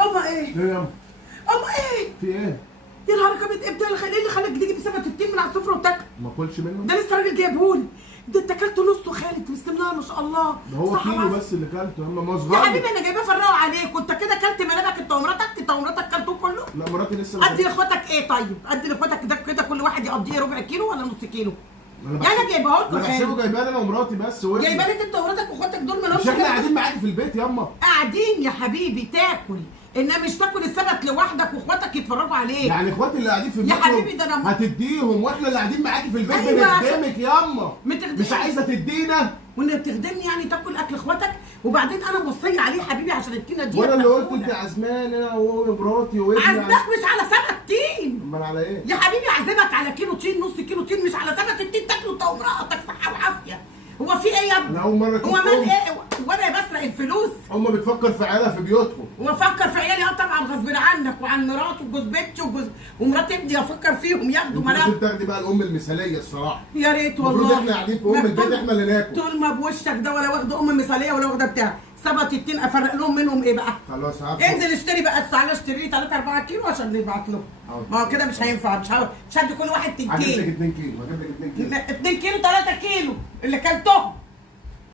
اما ايه؟ ايه يا أما؟ اما ايه؟ في ايه؟ يا نهارك ابيض، انت ايه اللي خلاك تيجي بسبب التين من على السفره وتاكل؟ ما اكلش منه؟ ده لسه راجل جايبهولي. ده انت اكلت نصه خالد، بسم الله ما شاء الله. ده هو صح كيلو وعسل. بس اللي كلته يا اما، ما يا صغير. حبيبي انا جايباه فرقه عليك، وانت كده اكلت منابك انت ومراتك، انت ومراتك كلتوه كله؟ لا مراتي لسه ادي لاخواتك ايه طيب؟ ادي لاخواتك ده كده كل واحد يقضيه ربع كيلو ولا نص كيلو؟ انا جايبها لكم انا بحسبه خالد. جايباه انا ومراتي بس. جايبه لك انت ومراتك واخواتك دول مالهمش مش احنا لازمة. قاعدين معاكي في البيت يا اما؟ قاعدين يا حبيبي تاكل، انما مش تاكل السمك لوحدك واخواتك يتفرجوا عليك. يعني اخواتي اللي قاعدين في البيت يا حبيبي ده انا هتديهم، واحنا اللي قاعدين معاكي في البيت أيوة. بنخدمك يا اما. مش عايزه تدينا؟ وانت بتخدمني يعني تاكل اكل اخواتك، وبعدين انا موصيه عليه حبيبي عشان التينه دي. وانا اللي قلت انت عزمان انا ومراتي وابني. عزمك مش على سمك تين. امال على ايه؟ يا حبيبي عزمك على كيلو تين، نص كيلو تين، مش على سمك التين تاكله انت ومراتك صحه وعافيه. هو في ايه يا ابني؟ انا اول مره هو مال ايه؟ وانا بسرق الفلوس؟ هم بتفكر في عيالها في بيوتهم. وافكر في عيالي طبعا غصب عنك، وعن مراتي وجوز بنتي ومرات ابني، افكر فيهم ياخدوا لازم منام. تاخدي بقى الام المثاليه الصراحه. يا ريت والله. المفروض احنا قاعدين في ام البيت احنا اللي ناكل. طول ما بوشك ده ولا واخده ام مثاليه ولا واخده بتاع سبت التين، افرق لهم منهم ايه بقى؟ خلاص انزل اشتري بقى، تعالى اشتري لي 3 4 كيلو عشان نبعت له. ما هو كده مش هينفع، مش هدي كل واحد هجيب لك تنتين. 2 كيلو، هجيب لك 2 كيلو. 2 كيلو 3 كيلو اللي كلتهم.